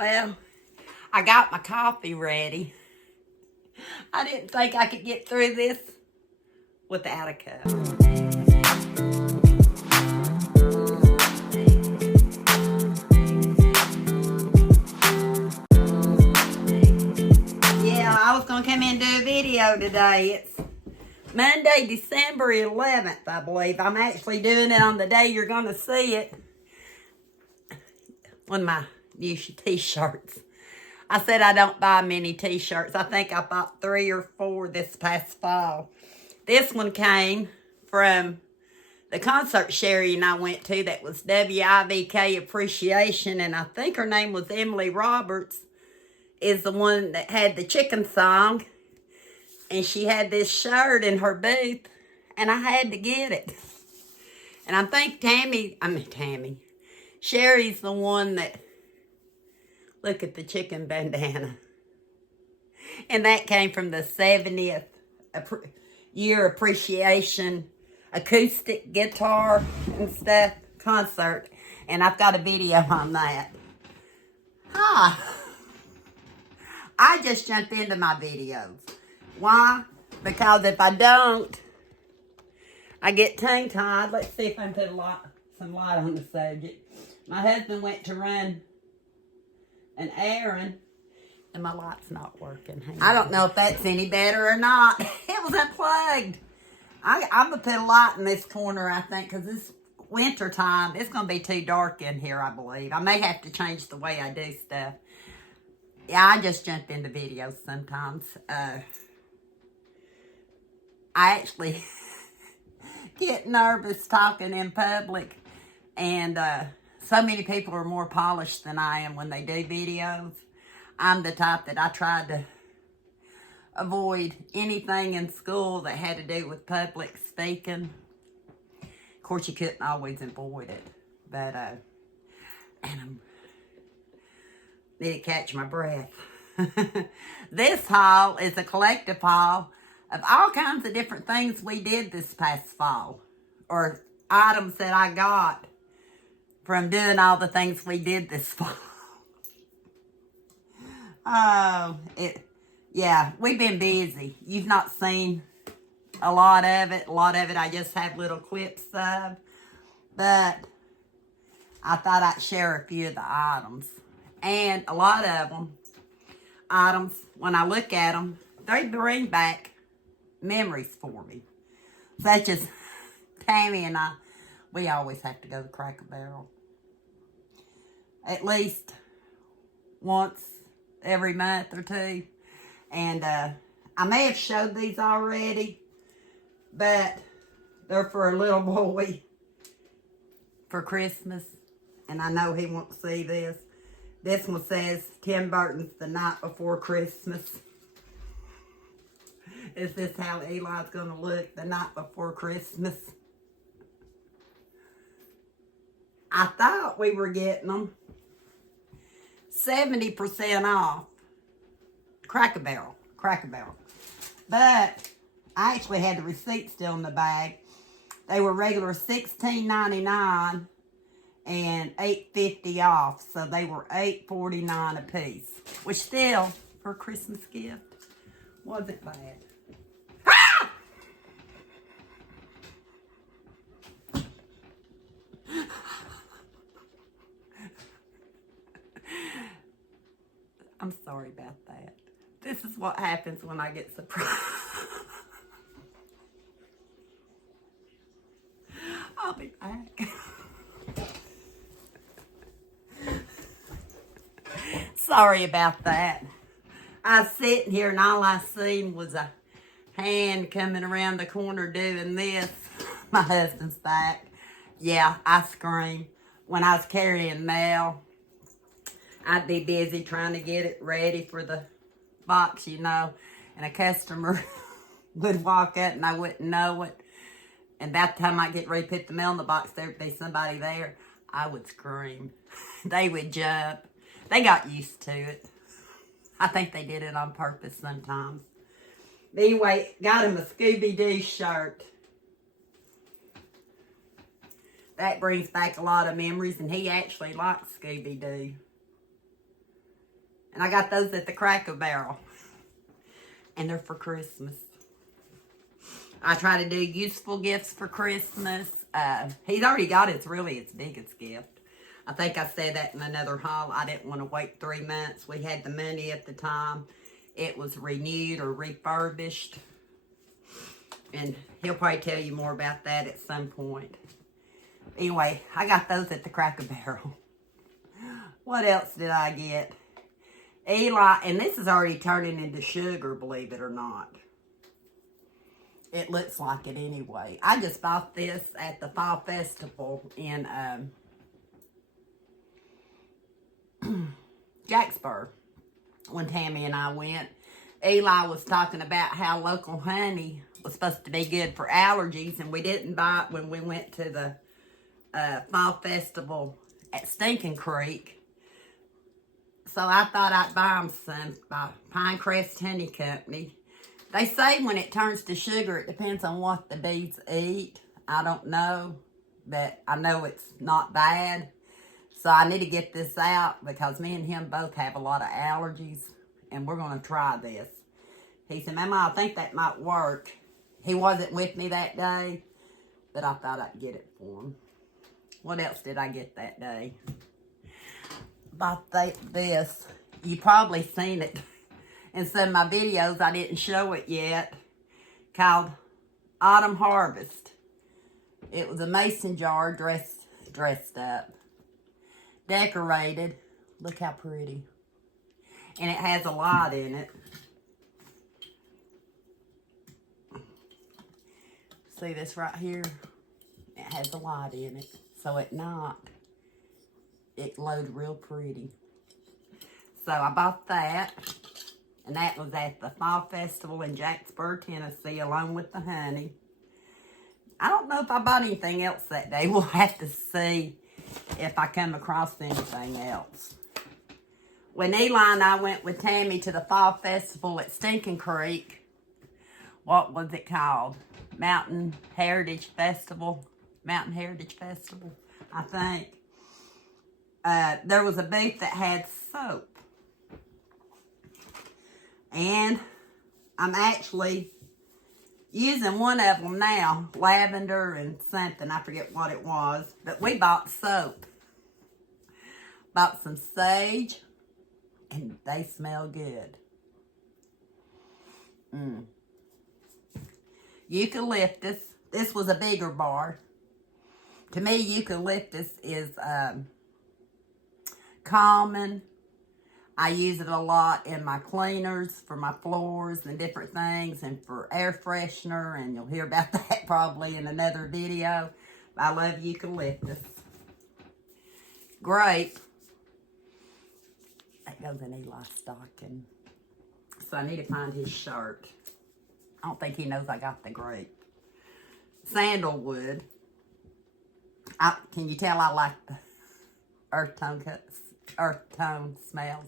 Well, I got my coffee ready. I didn't think I could get through this without a cup. Yeah, I was going to come in and do a video today. It's Monday, December 11th, I believe. I'm actually doing it on the day you're going to see it. One of my new t-shirts. I said I don't buy many t-shirts. I think I bought 3 or 4 this past fall. This one came from the concert Sherry and I went to that was WIVK Appreciation, and I think her name was Emily Roberts, is the one that had the chicken song, and she had this shirt in her booth, and I had to get it. And I think Tammy, Sherry's the one that, look at the chicken bandana. And that came from the 70th year appreciation acoustic guitar and stuff concert. And I've got a video on that. I just jump into my videos. Why? Because if I don't, I get tongue-tied. Let's see if I can put some light on the subject. My husband went to run an errand, and my light's not working. I don't know if that's any better or not. It was unplugged. I'm going to put a light in this corner, I think, because this winter time, it's going to be too dark in here, I believe. I may have to change the way I do stuff. Yeah, I just jump into videos sometimes. I actually get nervous talking in public, and so many people are more polished than I am when they do videos. I'm the type that I tried to avoid anything in school that had to do with public speaking. Of course, you couldn't always avoid it, but and I need to catch my breath. This haul is a collective haul of all kinds of different things we did this past fall, or items that I got from doing all the things we did this fall. Yeah, we've been busy. You've not seen a lot of it. A lot of it I just have little clips of. But I thought I'd share a few of the items. And a lot of them, items, when I look at them, they bring back memories for me. Such as Tammy and I, we always have to go to Cracker Barrel. At least once every month or two. And I may have showed these already, but they're for a little boy for Christmas. And I know he won't see this. This one says Tim Burton's The Night Before Christmas. Is this how Eli's going to look the night before Christmas? I thought we were getting them 70% off. Cracker Barrel. But I actually had the receipt still in the bag. They were regular $16.99 and $8.50 off. So they were $8.49 a piece. Which still, for a Christmas gift, wasn't bad. Ah! I'm sorry about that. This is what happens when I get surprised. I'll be back. Sorry about that. I was sitting here and all I seen was a hand coming around the corner doing this. My husband's back. Yeah, I screamed. When I was carrying mail, I'd be busy trying to get it ready for the box, you know, and a customer would walk up and I wouldn't know it. And by the time I get ready to put the mail in the box, there'd be somebody there. I would scream. They would jump. They got used to it. I think they did it on purpose sometimes. But anyway, got him a Scooby-Doo shirt. That brings back a lot of memories, and he actually likes Scooby-Doo. And I got those at the Cracker Barrel. And they're for Christmas. I try to do useful gifts for Christmas. He's already got his biggest gift. I think I said that in another haul. I didn't want to wait 3 months. We had the money at the time. It was renewed or refurbished. And he'll probably tell you more about that at some point. Anyway, I got those at the Cracker Barrel. What else did I get? Eli, and this is already turning into sugar, believe it or not. It looks like it anyway. I just bought this at the Fall Festival in Jacksburg when Tammy and I went. Eli was talking about how local honey was supposed to be good for allergies, and we didn't buy it when we went to the Fall Festival at Stinking Creek. So I thought I'd buy them some by Pinecrest Honey Company. They say when it turns to sugar, it depends on what the bees eat. I don't know, but I know it's not bad. So I need to get this out because me and him both have a lot of allergies, and we're going to try this. He said, Mama, I think that might work. He wasn't with me that day, but I thought I'd get it for him. What else did I get that day? Bought this. You probably seen it in some of my videos. I didn't show it yet. Called Autumn Harvest. It was a mason jar dressed up. Decorated. Look how pretty. And it has a light in it. See this right here? It has a light in it. So at night, it glowed real pretty. So I bought that. And that was at the Fall Festival in Jacksburg, Tennessee, along with the honey. I don't know if I bought anything else that day. We'll have to see if I come across anything else. When Eli and I went with Tammy to the Fall Festival at Stinking Creek, what was it called? Mountain Heritage Festival, I think. There was a booth that had soap. And I'm actually using one of them now, lavender and something, I forget what it was. But we bought soap. Bought some sage, and they smell good. Eucalyptus. This was a bigger bar. To me, eucalyptus is calming. I use it a lot in my cleaners for my floors and different things, and for air freshener, and you'll hear about that probably in another video. I love eucalyptus. Grape. That goes in Eli's stocking. So I need to find his shirt. I don't think he knows I got the grape. Sandalwood. Can you tell I like the earth tone smells?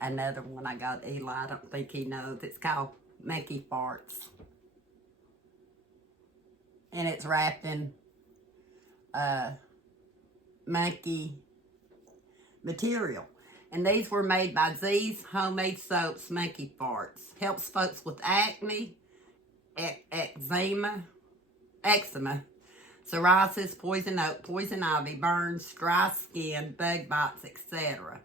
Another one I got Eli. I don't think he knows. It's called Monkey Farts. And it's wrapped in monkey material. And these were made by Z's Homemade Soaps Monkey Farts. Helps folks with acne, eczema, psoriasis, poison oak, poison ivy, burns, dry skin, bug bites, etc.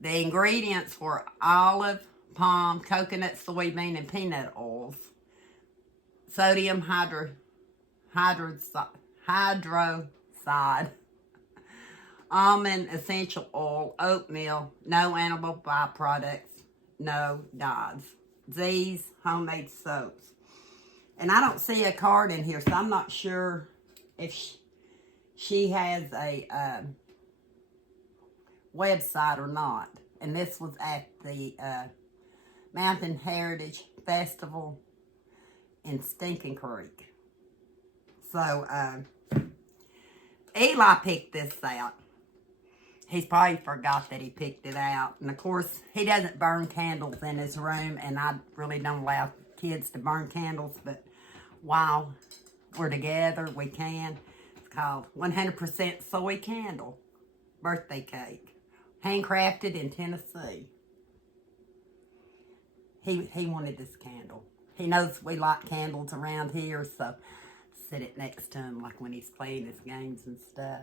The ingredients were olive, palm, coconut, soybean, and peanut oils. Sodium hydroxide, almond essential oil, oatmeal, no animal byproducts, no dyes. Z's Homemade Soaps. And I don't see a card in here, so I'm not sure if she has a website or not. And this was at the Mountain Heritage Festival in Stinking Creek. So, Eli picked this out. He's probably forgot that he picked it out. And of course, he doesn't burn candles in his room, and I really don't allow kids to burn candles, but while we're together, we can. It's called 100% Soy Candle. birthday cake. Handcrafted in Tennessee. He wanted this candle. He knows we like candles around here, so set it next to him like when he's playing his games and stuff.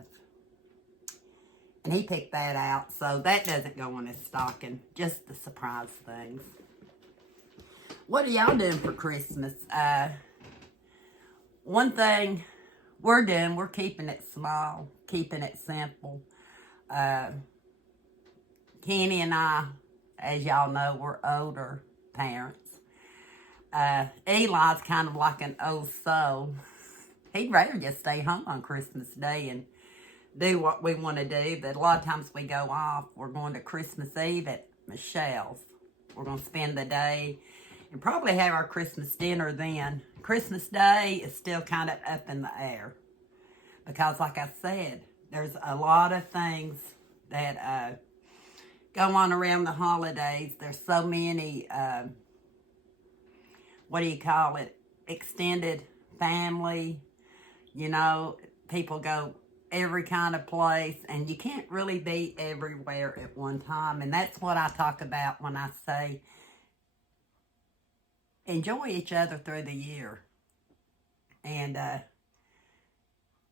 And he picked that out, so that doesn't go on his stocking. Just the surprise things. What are y'all doing for Christmas? One thing we're doing, we're keeping it small, keeping it simple. Kenny and I, as y'all know, we're older parents. Eli's kind of like an old soul. He'd rather just stay home on Christmas Day and do what we want to do. But a lot of times we go off. We're going to Christmas Eve at Michelle's. We're going to spend the day and probably have our Christmas dinner then. Christmas Day is still kind of up in the air. Because like I said, there's a lot of things that go on around the holidays. There's so many, extended family. You know, people go every kind of place, and you can't really be everywhere at one time. And that's what I talk about when I say enjoy each other through the year. And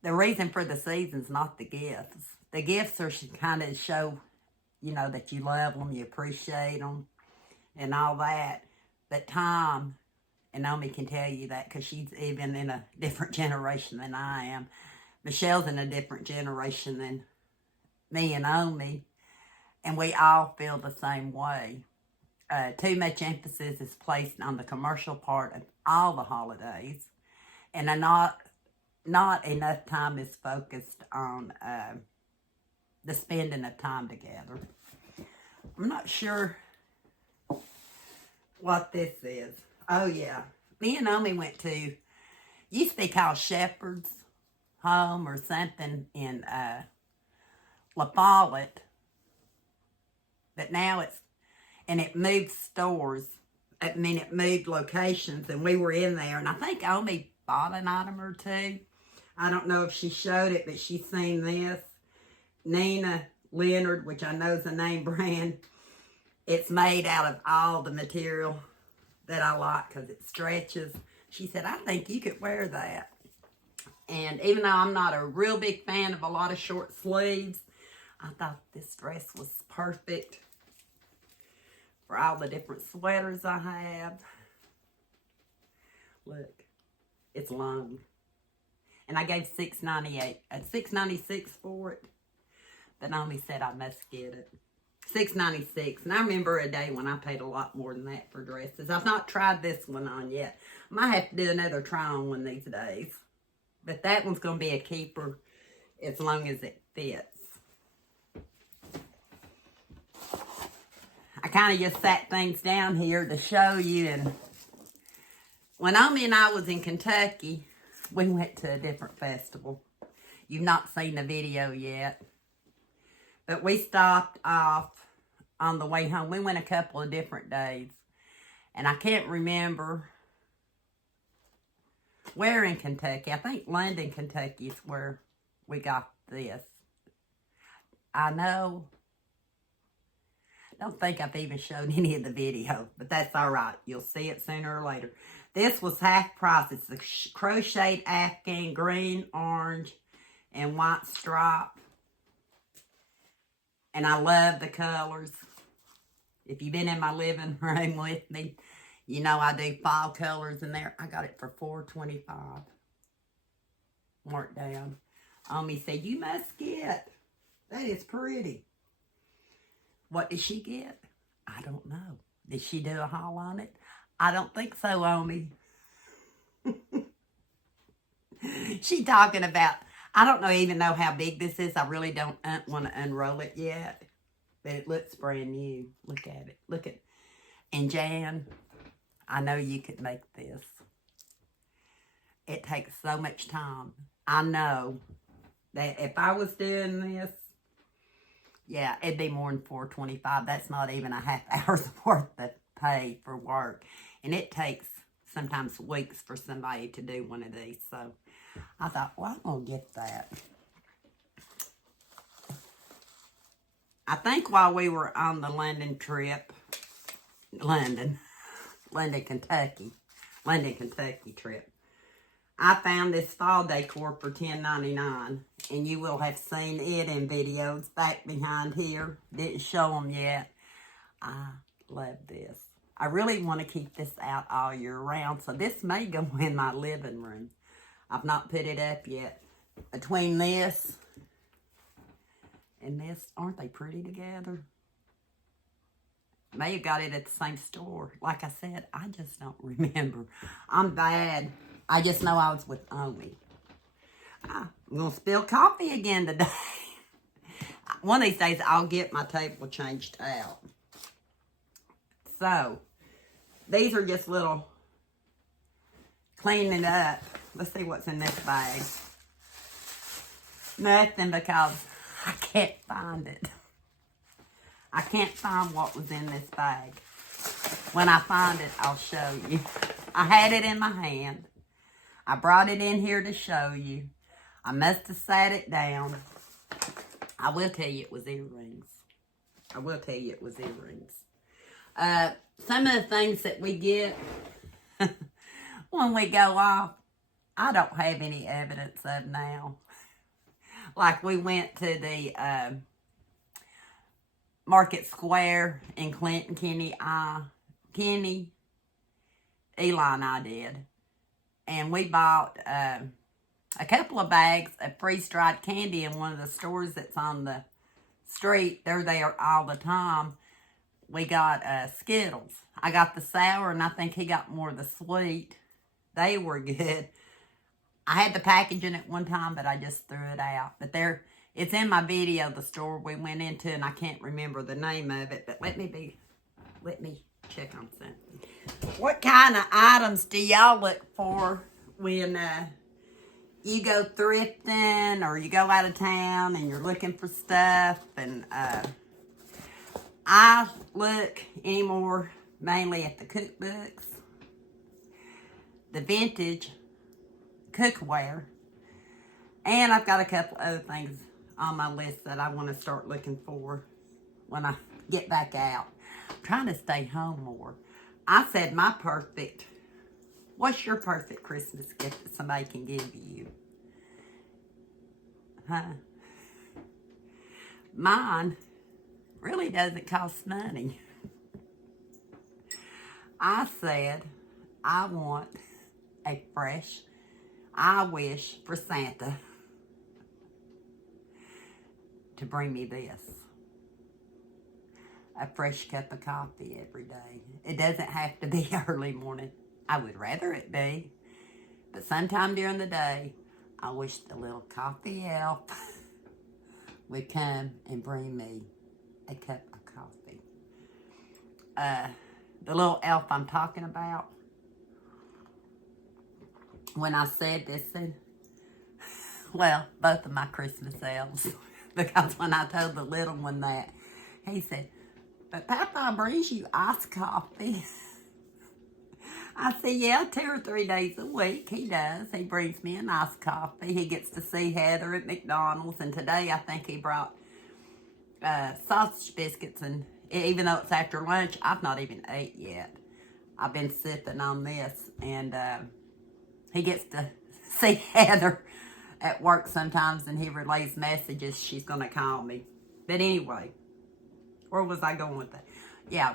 the reason for the season's not the gifts. The gifts are kind of show, you know, that you love them, you appreciate them, and all that. But time, and Naomi can tell you that because she's even in a different generation than I am. Michelle's in a different generation than me and Naomi, and we all feel the same way. Too much emphasis is placed on the commercial part of all the holidays, and not enough time is focused on the spending of time together. I'm not sure what this is. Oh, yeah. Me and Naomi went to, used to be called Shepherd's Home or something in La Follette. But now and it moved stores. It moved locations, and we were in there. And I think Naomi bought an item or two. I don't know if she showed it, but she's seen this. Nina Leonard, which I know is a name brand. It's made out of all the material that I like because it stretches. She said, I think you could wear that. And even though I'm not a real big fan of a lot of short sleeves, I thought this dress was perfect for all the different sweaters I have. Look, it's long. And I gave $6.96 for it. But Naomi said I must get it. $6.96. And I remember a day when I paid a lot more than that for dresses. I've not tried this one on yet. I might have to do another try on one these days. But that one's going to be a keeper as long as it fits. I kind of just sat things down here to show you. And when Naomi and I was in Kentucky, we went to a different festival. You've not seen the video yet. But we stopped off on the way home. We went a couple of different days. And I can't remember where in Kentucky. I think London, Kentucky is where we got this. I know. I don't think I've even showed any of the video. But that's all right. You'll see it sooner or later. This was half price. It's the crocheted Afghan green, orange, and white stripe. And I love the colors. If you've been in my living room with me, you know I do fall colors in there. I got it for $4.25. Marked down. Omi said, you must get. That is pretty. What did she get? I don't know. Did she do a haul on it? I don't think so, Omi. She talking about, I don't even know how big this is. I really don't want to unroll it yet. But it looks brand new. Look at it. Look at it. And Jan, I know you could make this. It takes so much time. I know that if I was doing this, yeah, it'd be more than $4.25. That's not even a half hour's worth of pay for work. And it takes sometimes weeks for somebody to do one of these. So I thought, well, I'm going to get that. I think while we were on the London trip, London, Kentucky trip, I found this fall decor for $10.99, and you will have seen it in videos back behind here. Didn't show them yet. I love this. I really want to keep this out all year round, so this may go in my living room. I've not put it up yet. Between this and this, aren't they pretty together? May have got it at the same store. Like I said, I just don't remember. I'm bad. I just know I was with Omi. I'm going to spill coffee again today. One of these days, I'll get my table changed out. So, these are just little cleaning up. Let's see what's in this bag. Nothing, because I can't find it. I can't find what was in this bag. When I find it, I'll show you. I had it in my hand. I brought it in here to show you. I must have sat it down. I will tell you it was earrings. Some of the things that we get when we go off, I don't have any evidence of now. Like we went to the Market Square in Clinton, Eli and I did. And we bought a couple of bags of freeze-dried candy in one of the stores that's on the street. They're there all the time. We got Skittles. I got the sour, and I think he got more of the sweet. They were good. I had the packaging at one time, but I just threw it out. But it's in my video, the store we went into, and I can't remember the name of it. But let me check on something. What kind of items do y'all look for when you go thrifting or you go out of town and you're looking for stuff? And I look anymore mainly at the cookbooks, the vintage cookware, and I've got a couple other things on my list that I want to start looking for when I get back out. I'm trying to stay home more. I said what's your perfect Christmas gift that somebody can give you? Huh? Mine really doesn't cost money. I said I want I wish for Santa to bring me this. A fresh cup of coffee every day. It doesn't have to be early morning. I would rather it be. But sometime during the day, I wish the little coffee elf would come and bring me a cup of coffee. The little elf I'm talking about, when I said this, well, both of my Christmas elves, because when I told the little one that, he said, "But Papa brings you iced coffee." I said, yeah, 2 or 3 days a week he does. He brings me an iced coffee. He gets to see Heather at McDonald's, and today I think he brought sausage biscuits, and even though it's after lunch, I've not even ate yet. I've been sipping on this, and he gets to see Heather at work sometimes, and he relays messages she's going to call me. But anyway, where was I going with that? Yeah,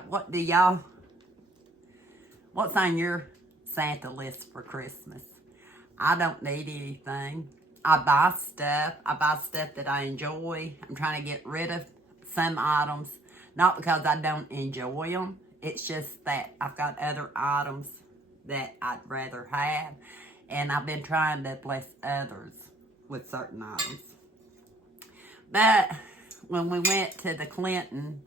what's on your Santa list for Christmas? I don't need anything. I buy stuff that I enjoy. I'm trying to get rid of some items, not because I don't enjoy them. It's just that I've got other items that I'd rather have, and I've been trying to bless others with certain items. But when we went to the Clinton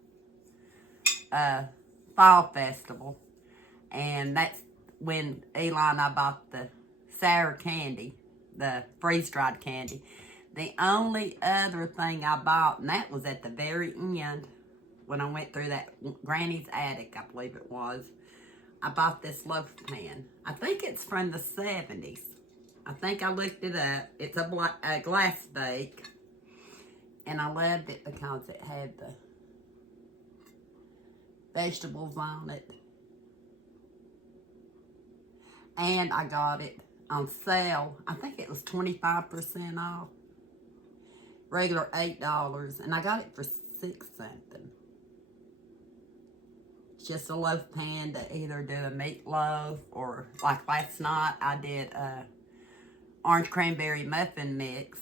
Fall Festival, and that's when Eli and I bought the sour candy, the freeze-dried candy. The only other thing I bought, and that was at the very end, when I went through that Granny's attic, I believe it was, I bought this loaf pan. I think it's from the 70s. I think I looked it up. It's a glass bake, and I loved it because it had the vegetables on it. And I got it on sale. I think it was 25% off. Regular $8. And I got it for $6 something. It's just a loaf pan to either do a meatloaf or like last night I did a orange cranberry muffin mix.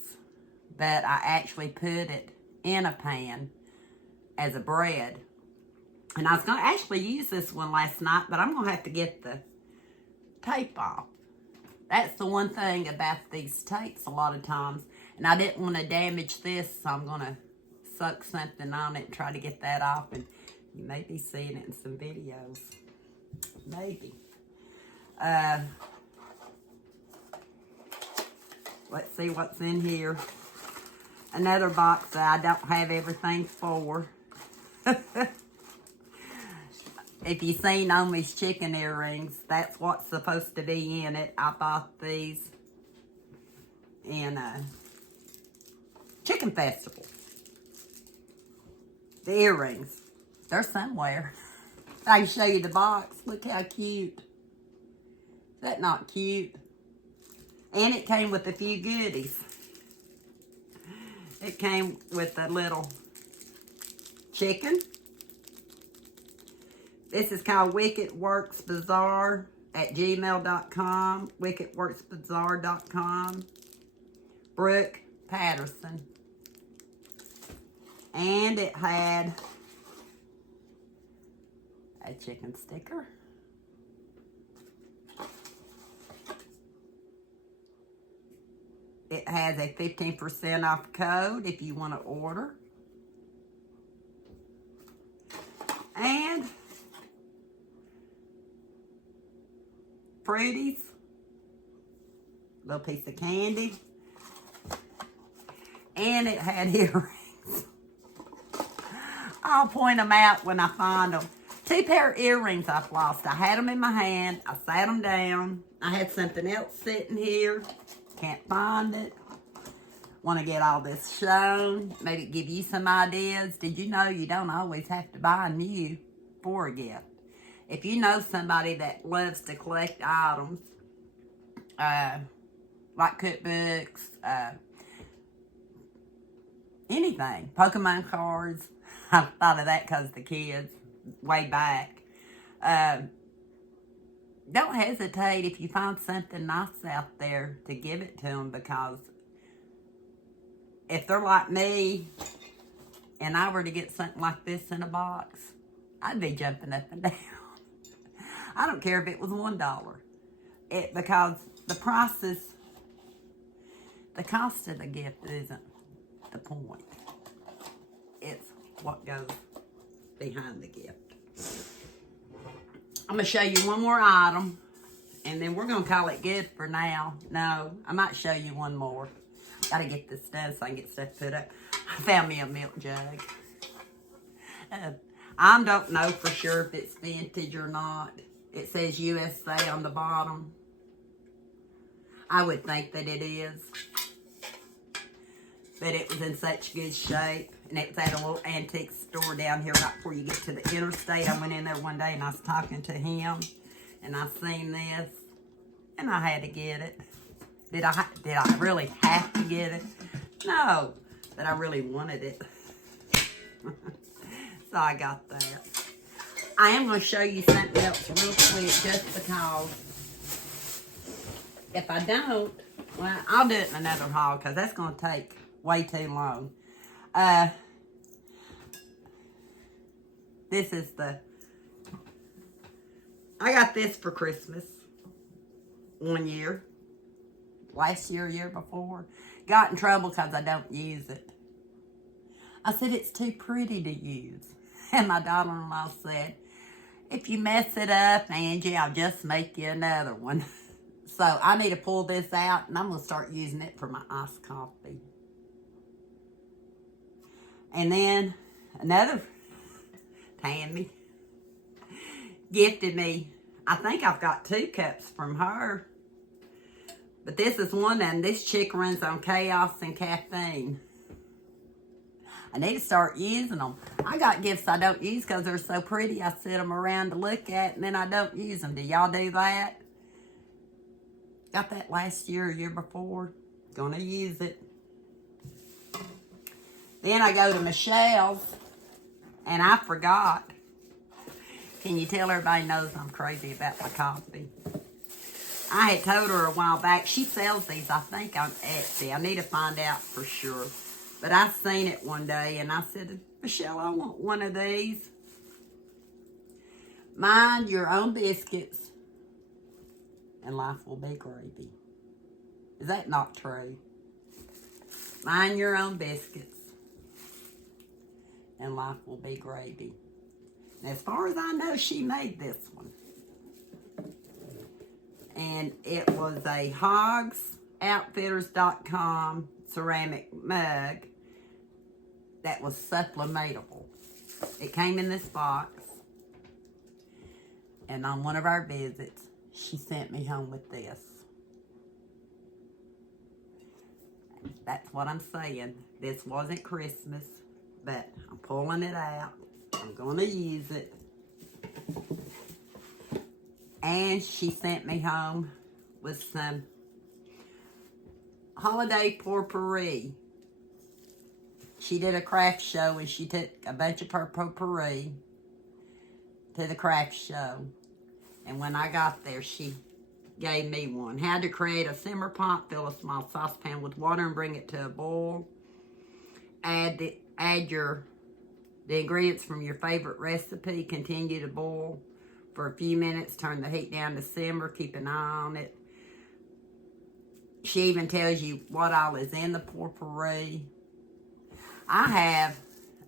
But I actually put it in a pan as a bread. And I was going to actually use this one last night, but I'm going to have to get the tape off. That's the one thing about these tapes a lot of times. And I didn't want to damage this, so I'm going to suck something on it and try to get that off. And you may be seeing it in some videos. Maybe. Let's see what's in here. Another box that I don't have everything for. If you've seen Omi's chicken earrings, that's what's supposed to be in it. I bought these in a chicken festival. The earrings. They're somewhere. I can show you the box. Look how cute. Is that not cute? And it came with a few goodies. It came with a little chicken. This is called wickedworksbazaar at gmail.com. wickedworksbazaar.com. Brooke Patterson. And it had a chicken sticker. It has a 15% off code if you want to order. And Fruities. Little piece of candy. And it had earrings. I'll point them out when I find them. 2 pair of earrings I've lost. I had them in my hand. I sat them down. I had something else sitting here. Can't find it. Want to get all this shown. Maybe give you some ideas. Did you know you don't always have to buy new for a gift? If you know somebody that loves to collect items, like cookbooks, anything, Pokemon cards. I thought of that because the kids way back. Don't hesitate if you find something nice out there to give it to them, because if they're like me and I were to get something like this in a box, I'd be jumping up and down. I don't care if it was $1. Because the prices, the cost of the gift isn't the point. It's what goes behind the gift. I'm going to show you one more item, and then we're going to call it good for now. No, I might show you one more. Got to get this done so I can get stuff put up. I found me a milk jug. I don't know for sure if it's vintage or not. It says USA on the bottom. I would think that it is. But it was in such good shape. And it was at a little antique store down here right before you get to the interstate. I went in there one day and I was talking to him. And I seen this. And I had to get it. Did I really have to get it? No. But I really wanted it. So I got that. I am going to show you something else real quick just because if I don't, well, I'll do it in another haul because that's going to take way too long. This is I got this for Christmas one year. Last year, year before. Got in trouble because I don't use it. I said, it's too pretty to use. And my daughter-in-law said, if you mess it up, Angie, I'll just make you another one. So I need to pull this out, and I'm going to start using it for my iced coffee. And then another Tammy gifted me, I think I've got 2 cups from her. But this is one, and this chick runs on chaos and caffeine. I need to start using them. I got gifts I don't use because they're so pretty. I set them around to look at, and then I don't use them. Do y'all do that? Got that last year or year before. Gonna use it. Then I go to Michelle's, and I forgot. Can you tell everybody knows I'm crazy about my coffee? I had told her a while back, she sells these, I think, on Etsy. I need to find out for sure. But I seen it one day, and I said, Michelle, I want one of these. Mind your own biscuits, and life will be gravy. Is that not true? Mind your own biscuits, and life will be gravy. And as far as I know, she made this one. And it was a HoggsOutfitters.com ceramic mug that was sublimatable. It came in this box. And on one of our visits, she sent me home with this. That's what I'm saying. This wasn't Christmas, but I'm pulling it out. I'm going to use it. And she sent me home with some holiday potpourri. She did a craft show and she took a bunch of her potpourri to the craft show. And when I got there, she gave me one. How to create a simmer pot. Fill a small saucepan with water and bring it to a boil. Add the ingredients from your favorite recipe. Continue to boil for a few minutes. Turn the heat down to simmer. Keep an eye on it. She even tells you what all is in the potpourri. I have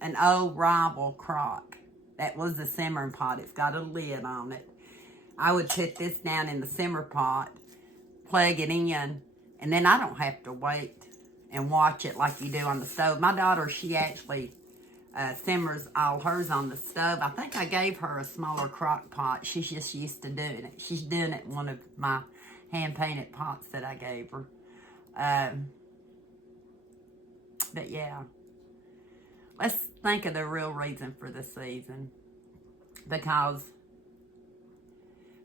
an old rival crock. That was the simmering pot. It's got a lid on it. I would put this down in the simmer pot, plug it in, and then I don't have to wait and watch it like you do on the stove. My daughter, she actually simmers all hers on the stove. I think I gave her a smaller crock pot. She's just used to doing it. She's doing it in one of my hand-painted pots that I gave her. But yeah, let's think of the real reason for the season. Because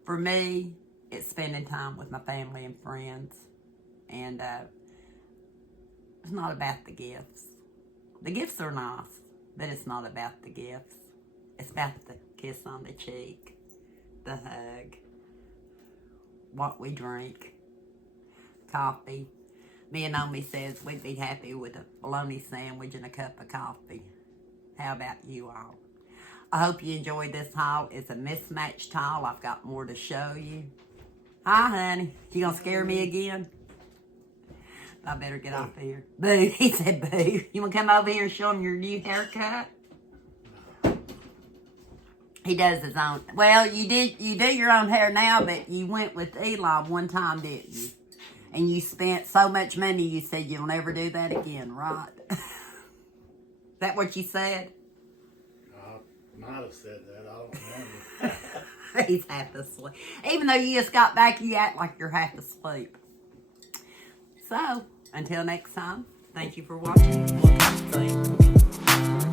for me, it's spending time with my family and friends. And it's not about the gifts. The gifts are nice, but it's not about the gifts. It's about the kiss on the cheek, the hug, what we drink, coffee. Me and Naomi says we'd be happy with a bologna sandwich and a cup of coffee. How about you all? I hope you enjoyed this haul. It's a mismatched haul. I've got more to show you. Hi, honey. You gonna scare me again? I better get off here. Boo. He said boo. You wanna come over here and show him your new haircut? He does his own. Well, you do your own hair now, but you went with Eli one time, didn't you? And you spent so much money, you said you'll never do that again, right? Is that what you said? Might have said that. I don't remember. He's half asleep. Even though you just got back, you act like you're half asleep. So, until next time, thank you for watching. We'll talk soon.